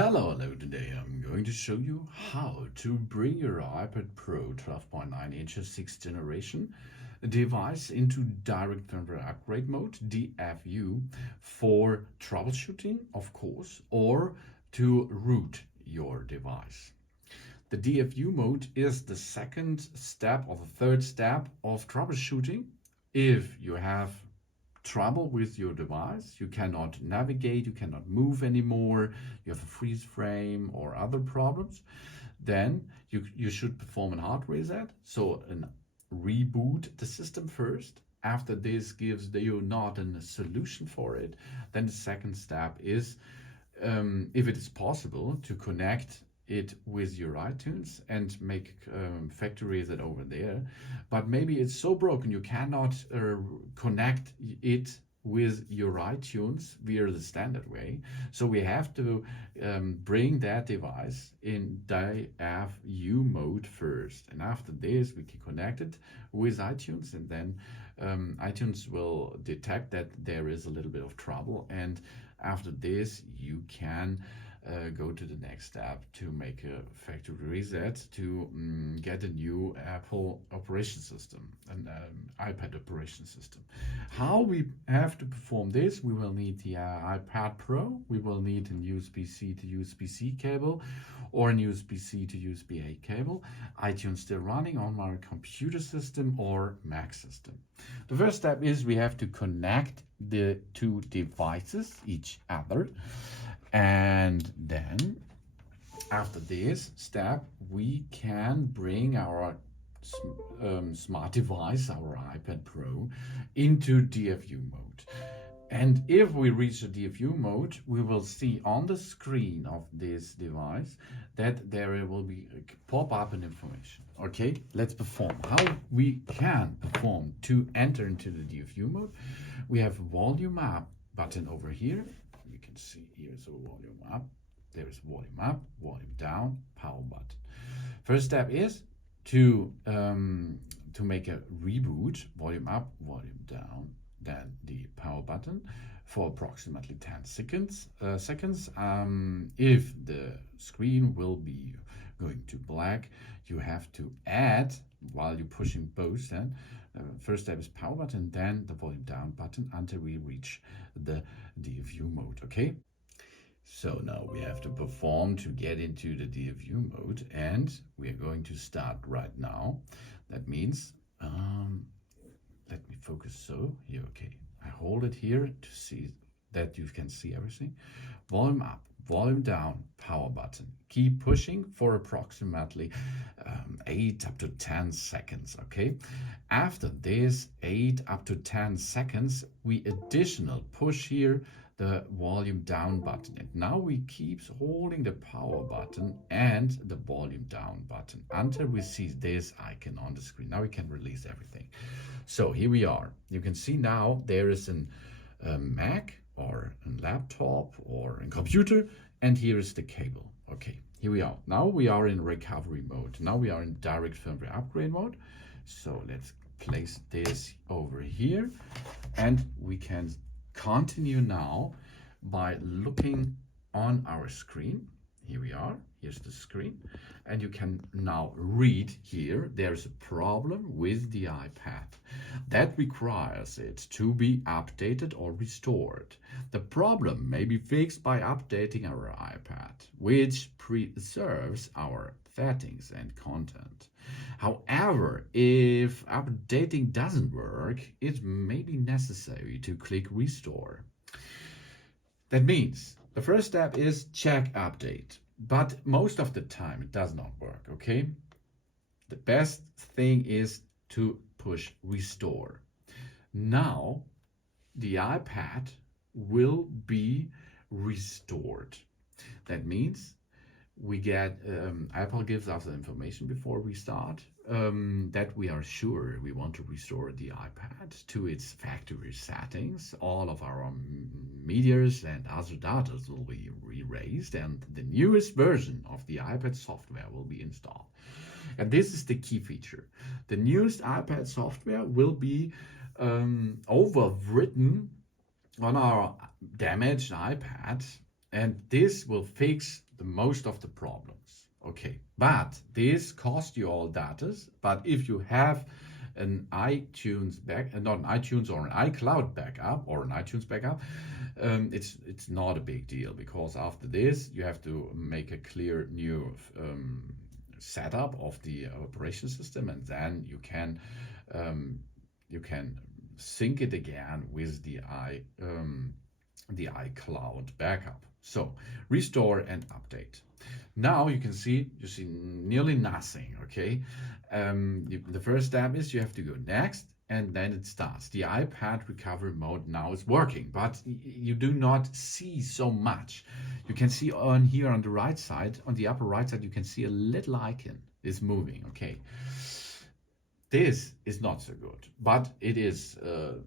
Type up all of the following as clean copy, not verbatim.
Hello, today I'm going to show you how to bring your iPad Pro 12.9 inches 6th generation device into direct firmware upgrade mode, DFU, for troubleshooting, of course, or to root your device. The DFU mode is the second step or the third step of troubleshooting. If you have trouble with your device, you cannot navigate, you cannot move anymore, you have a freeze frame or other problems, then you should perform a hard reset. So reboot the system first. After this gives you not a solution for it, then the second step is, if it is possible, to connect it with your iTunes and make factory reset over there. But maybe it's so broken you cannot connect it with your iTunes via the standard way. So we have to bring that device in DFU mode first. And after this, we can connect it with iTunes, and then iTunes will detect that there is a little bit of trouble. And after this, you can go to the next step to make a factory reset to get a new Apple operation system, an iPad operation system. How we have to perform this? We will need the iPad Pro, we will need an USB-C to USB-C cable or an USB-C to USB-A cable, iTunes still running on my computer system or Mac system. The first step is we have to connect the two devices each other. And then after this step, we can bring our smart device, our iPad Pro, into DFU mode. And if we reach the DFU mode, we will see on the screen of this device that there will be pop up an information. Okay, let's perform. How we can perform to enter into the DFU mode. We have volume up button over here. You can see here's a volume up, there is volume up, volume down, power button. First step is to make a reboot, volume up, volume down, then the power button for approximately 10 seconds. If the screen will be going to black, you have to add, while you're pushing both, then first step is power button, then the volume down button until we reach the DFU mode. Okay, so now we have to perform to get into the DFU mode, and we are going to start right now. That means let me focus. So here, okay, I hold it here to see that you can see everything. Volume up, volume down, power button. Keep pushing for approximately 8 up to 10 seconds, okay? After this 8 up to 10 seconds, we additional push here the volume down button. And now we keep holding the power button and the volume down button until we see this icon on the screen. Now we can release everything. So here we are. You can see now there is a Mac or a laptop or a computer, and here is the cable. Okay, here we are. Now we are in recovery mode. Now we are in direct firmware upgrade mode. So let's place this over here, and we can continue now by looking on our screen. Here we are. Here's the screen, and you can now read here there's a problem with the iPad that requires it to be updated or restored. The problem may be fixed by updating our iPad, which preserves our settings and content. However, if updating doesn't work, it may be necessary to click restore. That means the first step is check update. But most of the time it does not work, okay? The best thing is to push restore. Now the iPad will be restored. That means we get, Apple gives us the information before we start that we are sure we want to restore the iPad to its factory settings. All of our medias and other data will be erased, and the newest version of the iPad software will be installed. And this is the key feature. The newest iPad software will be overwritten on our damaged iPad, and this will fix the most of the problems. Okay, but this costs you all data. But if you have an iTunes not an iTunes or an iCloud backup or an iTunes backup, it's not a big deal, because after this you have to make a clear new setup of the operation system, and then you can sync it again with the iCloud backup. So restore and update. Now you see nearly nothing. Okay, the first step is you have to go next, and then it starts. The iPad recovery mode now is working, but you do not see so much. You can see on here on the right side, on the upper right side, you can see a little icon is moving. Okay, this is not so good, but it is a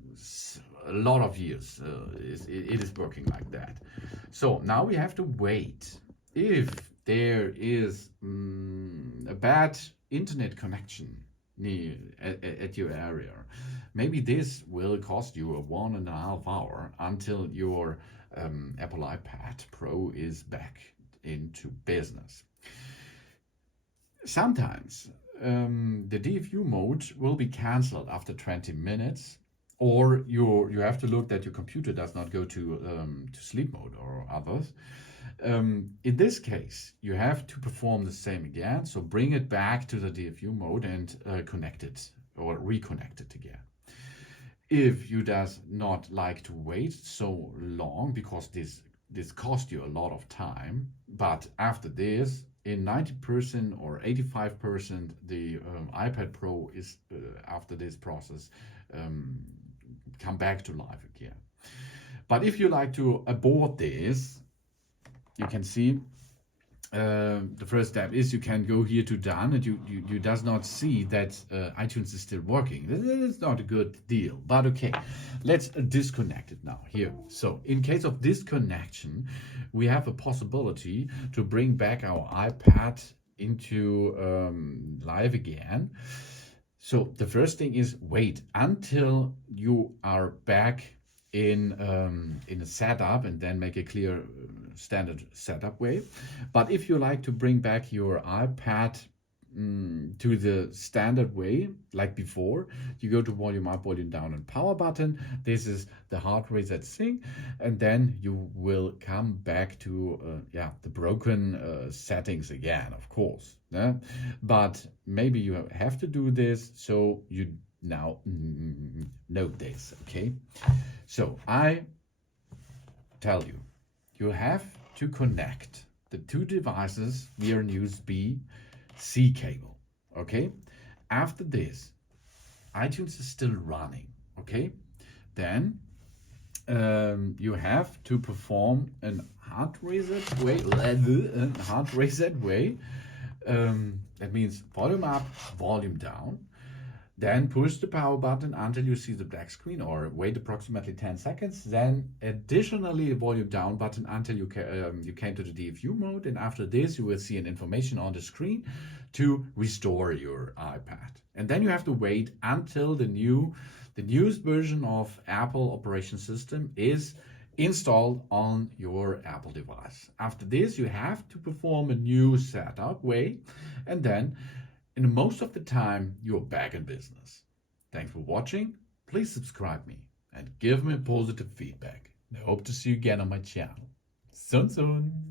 lot of years. It is working like that. So now we have to wait. If there is a bad internet connection at your area, maybe this will cost you a 1.5 hour until your Apple iPad Pro is back into business. Sometimes the DFU mode will be cancelled after 20 minutes, or you have to look that your computer does not go to sleep mode or others. In this case, you have to perform the same again. So bring it back to the DFU mode and connect it or reconnect it again. If you does not like to wait so long, because this costs you a lot of time, but after this, in 90% or 85%, the iPad Pro is after this process come back to life again. But if you like to abort this, you can see the first step is you can go here to done, and you does not see that iTunes is still working. This is not a good deal, but okay, let's disconnect it now here. So in case of disconnection, we have a possibility to bring back our iPad into live again. So the first thing is wait until you are back in a setup, and then make a clear standard setup way. But if you like to bring back your iPad to the standard way like before, you go to volume up, volume down, and power button. This is the hard reset thing, and then you will come back to the broken settings again, of course. But maybe you have to do this, so you now know this. Okay, so I tell you, you have to connect the two devices via an USB-C cable. Okay, after this, iTunes is still running. Okay, then you have to perform an hard reset way. That means volume up, volume down. Then push the power button until you see the black screen, or wait approximately 10 seconds. Then additionally a volume down button until you came to the DFU mode. And after this, you will see an information on the screen to restore your iPad. And then you have to wait until the newest version of Apple operating system is installed on your Apple device. After this, you have to perform a new setup way, and then in most of the time, you're back in business. Thanks for watching. Please subscribe me and give me positive feedback. I hope to see you again on my channel. Soon.